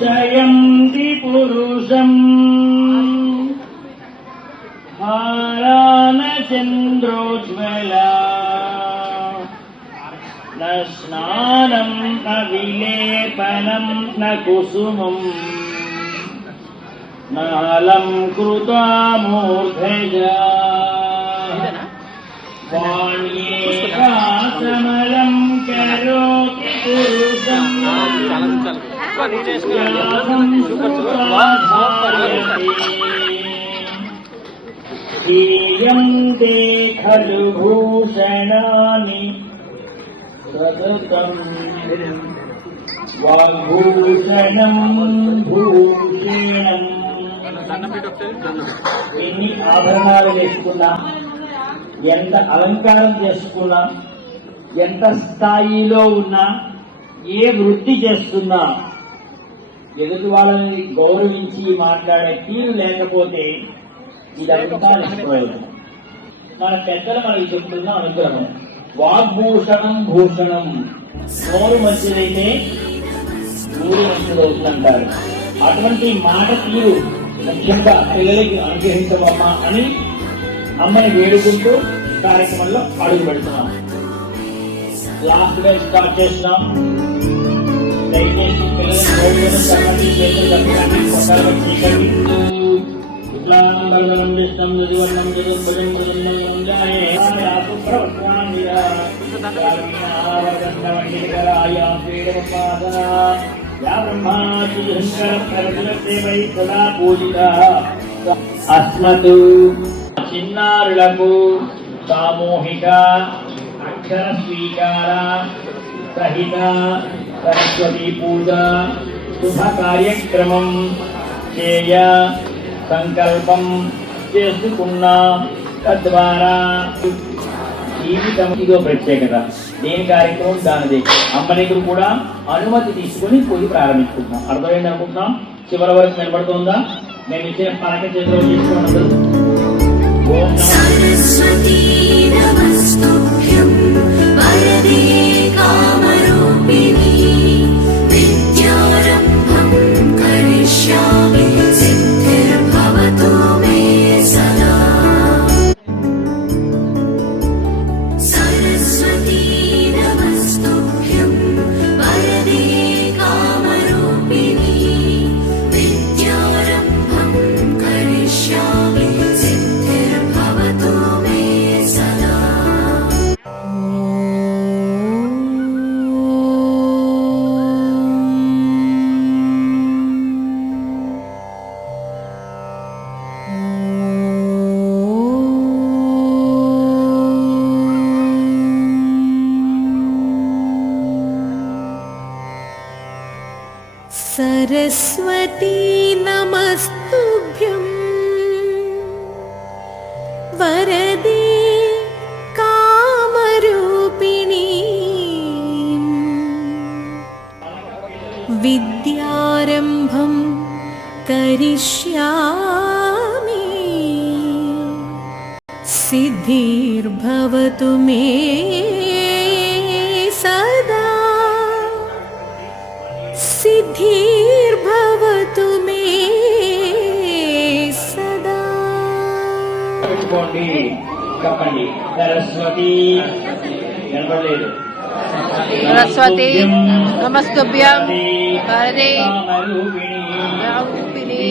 जयन्ति पुरुषं हारान चन्द्रोज्ज्वला न स्नानं न विलेपनं न कुसुमं न अलङ्कृता मूर्धजा वाण्येकासमलं करोति पुरुषं दीयन्ते खलु भूषणानि सततं वाग्भूषणं भूषणं ఎన్ని ఆభరణాలు వేసుకున్నా ఎంత అలంకారం చేసుకున్నా ఎంత స్థాయిలో ఉన్నా ఏ వృత్తి చేస్తున్నా ఎదుటి వాళ్ళని గౌరవించి మాట్లాడే తీరు లేకపోతే ఇదంతా నిష్ప్రయోజనం. మన పెద్దలు మనకి చెప్తున్న అనుగ్రహం వాగ్భూషణం భూషణం. నోరు మంచిదైతే ఊరు మంచిదవుతుందంటారు. అటువంటి మాట తీరు ముఖ్యంగా పిల్లలకి అనుగ్రహించవమ్మా అని అమ్మని వేడుకుంటూ కార్యక్రమంలో అడుగు పెడుతున్నాం. లాస్ట్ గా స్టార్ట్ చేస్తున్నాం. దయచేసి పిల్లలు అస్మతు చిన్నారులకు సామూహిక అక్షర స్వీకార సహిత సరస్వతి పూజ శుభ కార్యక్రమం చేయ సంకల్పం చేసుకున్నా. తద్వారా జీవితం ఇదో ప్రత్యేకత. దేని కార్యక్రమం దానిదే. అమ్మ దగ్గర కూడా అనుమతి తీసుకుని పూజ ప్రారంభించుకుంటున్నాం. అర్థమైంది అనుకుంటున్నాం. చివరి వరకు నిలబడుతుందా? నేను ఇచ్చిన పలక చేతిలో తీసుకున్నది. ఓం సరస్వతీ నమస్తుభ్యం వరదే కామరూపిణి విద్యారంభం కరిష్యామి సిద్ధిర్భవతు మే సదా. సరస్వతీ నమస్తుభ్యం వరదే కామరూపిణి విద్యారంభం కరిష్యామి సిద్ధిర్భవతు మే సదా. सरस्वती नमस्तुभ्यं वरदे कामरूपिणी विद्यारम्भं करिष्यामि सिद्धिर्भवतु मे सदा. సిద్ధిర్భవతు మే సదా. చెప్పండి. సరస్వతి కనబడలేదు. సరస్వతి నమస్తుభ్యం వరదే కామరూపిణి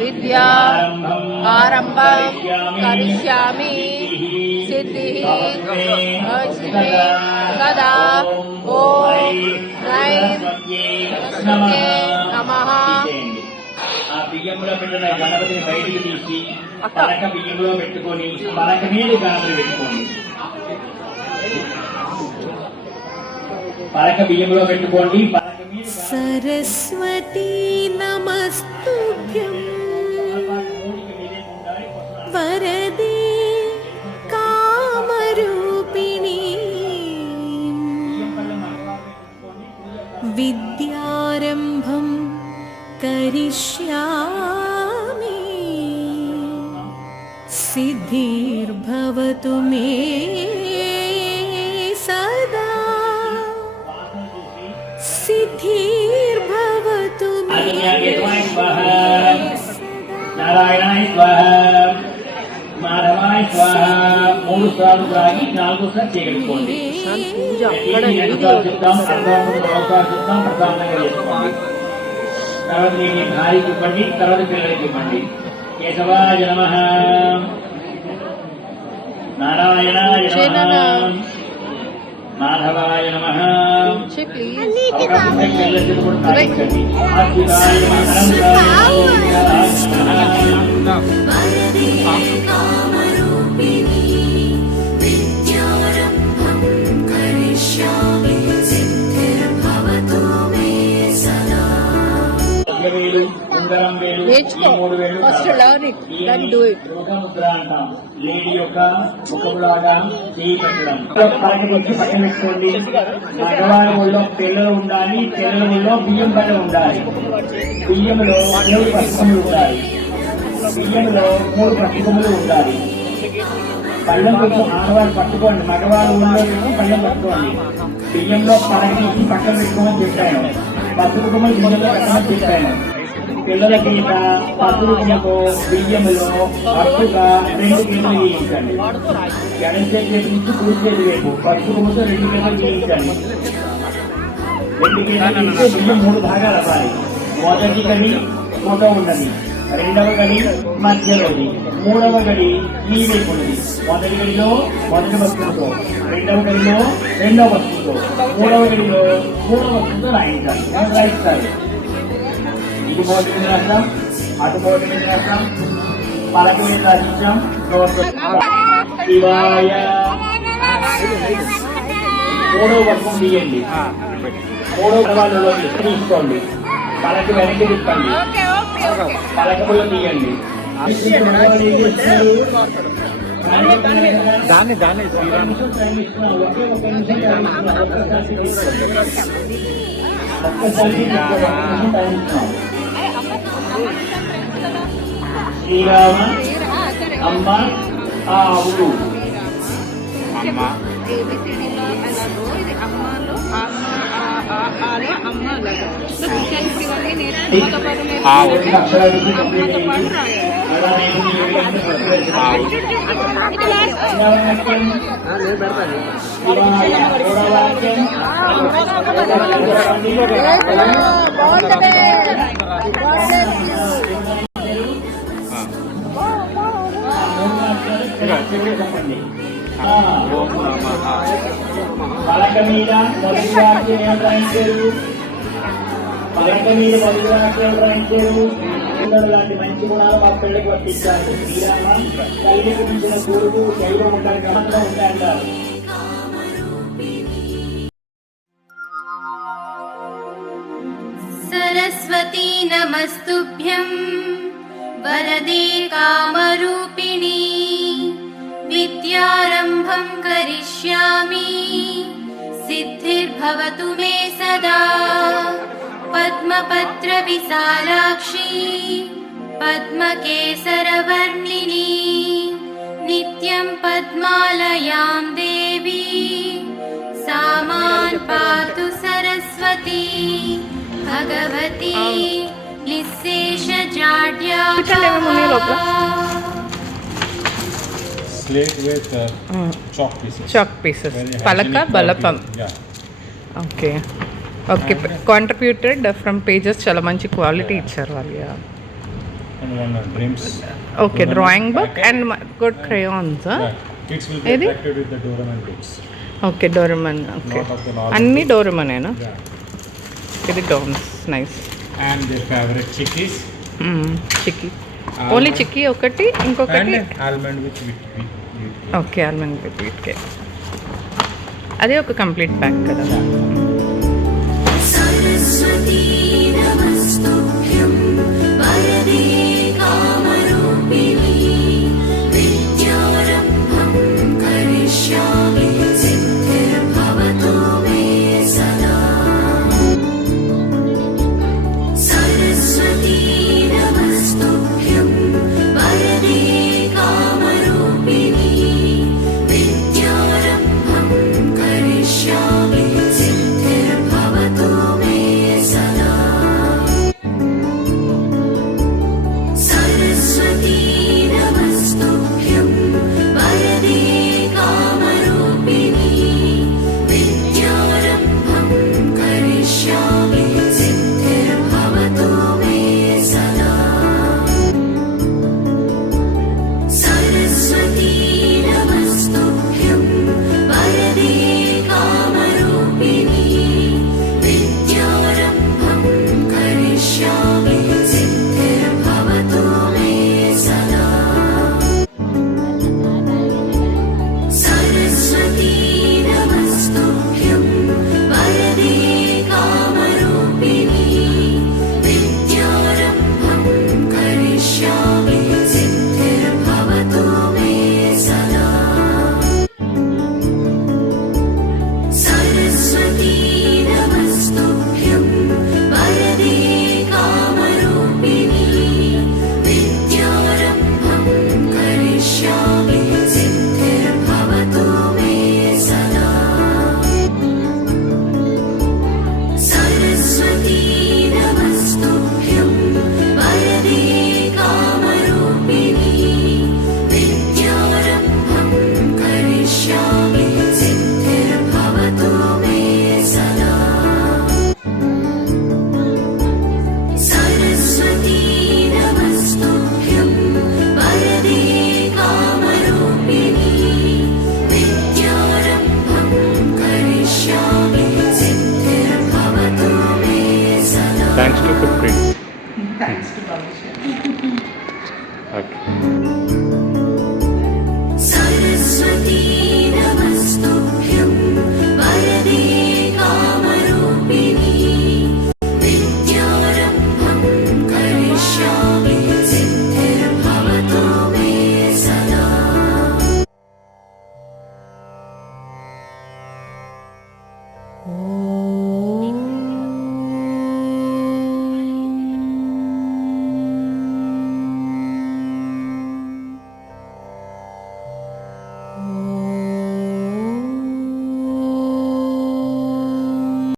విద్యా ఆరంభం కరిష్యామి సిద్ధిః సదా. ఓం ఐం నమః. ఆ బియ్యంలో పెట్టిన గణపతిని బయటికి తీసి పలక బియ్యంలో పెట్టుకొని పలక మీద గణపతి పెట్టుకోండి. పలక బియ్యంలో పెట్టుకోండి. పలక మీద सरस्वती नमस्तुभ्यं वरदे कामरूपिणी विद्यारम्भं करिष्यामि सिद्धिर्भवतु मे सदा सिद्धिर्भवतु मे सदा నారాయణాయ స్వాహ మాధవాయ స్వాహ 3 సార్లు రాగి 4 సార్లు చేయగలుగుకోండి. పూజ అక్కడ చెప్తాం ప్రసాదంగా చేసుకోండి. తర్వాత మీ భార్యకి ఇవ్వండి, తర్వాత పిల్లలకి ఇవ్వండి. కేశవాయ నమః, నారాయణాయ నమః, మాధవాయ నమః. అవకాశం ఉంటే పిల్లలకి కూడా తాగించండి. ఆశీర్వాయ నమః. वरदे कामरूपिणी विद्यारम्भं करिष्यामि सिद्धिर्भवतु मे सदा వేలు, ఉంగరం వేలు, ఈ 3 వేలు first learn it then do it. ముఖముద్ర అంటాం. లేడీ యొక్క ముఖములాగా చేయి పెట్టడం. పలక పెట్టి పక్కన పెట్టుకోండి. మగవారి ఒళ్ళో పిల్లలు ఉండాలి, పిల్లల ఒళ్ళో బియ్యం పళ్ళ ఉండాలి. బియ్యంలో 3 పసుకములు ఉండాలి. బియ్యంలో 3 పసుకములు ఉండాలి. పళ్ళం కొంచెం ఆడవాళ్ళు పట్టుకోండి, మగవాళ్ళు ఒళ్ళో పళ్ళం పట్టుకోండి. బియ్యంలో పలక తీసి పక్కన పెట్టుకోమని చెప్పాను. పసుపు కొమ్మలు బియ్యంలో పెట్టమని చెప్పాను. పిల్లల గీత పసుపు కొమ్మకు బియ్యంలో అప్పుగా 2 గీతలు వేయించండి. ఎడం చేతి నుంచి కుడి చేతి వైపు పసుపు కొమ్మతో 2 గీతలు వేయించండి. 2 గీతలు వేస్తే బియ్యం 3 భాగాలు అవ్వాలి. మొదటి గడి ఫోటో ఉన్నది, రెండవ గడి మధ్యలోది, మూడవ గడి ఈ వైపు ఉన్నది. మొదటి గడిలో మొదటి వస్తువుతో, రెండవ గడిలో రెండవ వస్తువుతో, మూడవ గడిలో మూడవ వస్తువుతో రాయించాలి. రాయిస్తారు. ఇది మొదటి మీద రాస్తాం, అటు మొదటి మీద రాస్తాం, పలక మీద రాసించాం. శివాయ. మూడవ వస్తువు తీయండి. మూడవ వాళ్ళలో తీసుకోండి. పలక వెనక్కి తిప్పండి. పలకములు తీయండి. దాన్ని శ్రీరామ అమ్మ ఆవులు. అక్షరాలు కంప్లీట్ పలక మీద మొదటి వాక్యం ఏం రాయించారు? పలక మీద మొదటి వాక్యం రాయించారు. పిల్లలు లాంటి మంచి గుణాలు మా పిల్లలకి వర్తించాలి. శ్రీరామ తల్లి గురించిన గురువు దైవం ఉంటారు, గమనంలో ఉంటాయంటారు. सरस्वती नमस्तुभ्यं वरदे कामरूपिणी विद्यारम्भं करिष्यामि सिद्धिर्भवतु मे सदा पद्मपत्रविशालाक्षी पद्मकेसरवर्णिनी नित्यं पद्मालयां देवी सा मां पातु सरस्वती भगवती निःशेषजाड्या slate with chalk pieces. Chalk pieces Very పలక hygienic బలపం. quality. Yeah. Okay okay contributed from pages చాలా మంచి క్వాలిటీ ఇచ్చారు వాళ్ళు. And one dreams. Okay drawing book and good crayons. Yeah. Kids will be Edi? attracted with the Doraemon books. Okay Doraemon. Okay Not of the normal అన్ని books. డోరమనేనా? Yeah. ఇది Doms nice. And their favorite chickies. Chikki only chikki ఒకటి ఇంకొకటి And almond with wheat. Okay almond with wheat cake. అదే ఒక complete pack కదా. सरस्वती सरस्वती नमस्तुभ्यं वरदे कामरूपिणी विद्यारम्भं करिष्यामि सिद्धिर्भवतु मे सदा सरस्वती नमस्तुभ्यं वरदे कामरूपिणी विद्यारम्भं करिष्यामि सिद्धिर्भवतु मे सदा सरस्वती नमस्तुभ्यं वरदे कामरूपिणी विद्यारम्भं करिष्यामि सिद्धिर्भवतु मे सदा सरस्वती नमस्तुभ्यं वरदे कामरूपिणी विद्यारम्भं करिष्यामि सिद्धिर्भवतु मे सदा सरस्वती नमस्तुभ्यं वरदे कामरूपिणी विद्यारम्भं करिष्यामि सिद्धिर्भवतु मे सदा सरस्वती नमस्तुभ्यं वरदे कामरूपिणी विद्यारम्भं करिष्यामि सिद्धिर्भवतु मे सदा सरस्वती नमस्तुभ्यं वरदे कामरूपिणी विद्यारम्भं करिष्यामि सिद्धिर्भवतु मे सदा सरस्वती नमस्तुभ्यं वरदे कामरूपिणी विद्यारम्भं करिष्यामि सिद्धिर्भवतु मे सदा Thanks to footprints. Thanks to publisher. Okay. Saraswati नमस्तुभ्यं वरदे कामरूपिणी विद्यारम्भं करिष्यामि सिद्धिर्भवतु मे सदा ॐ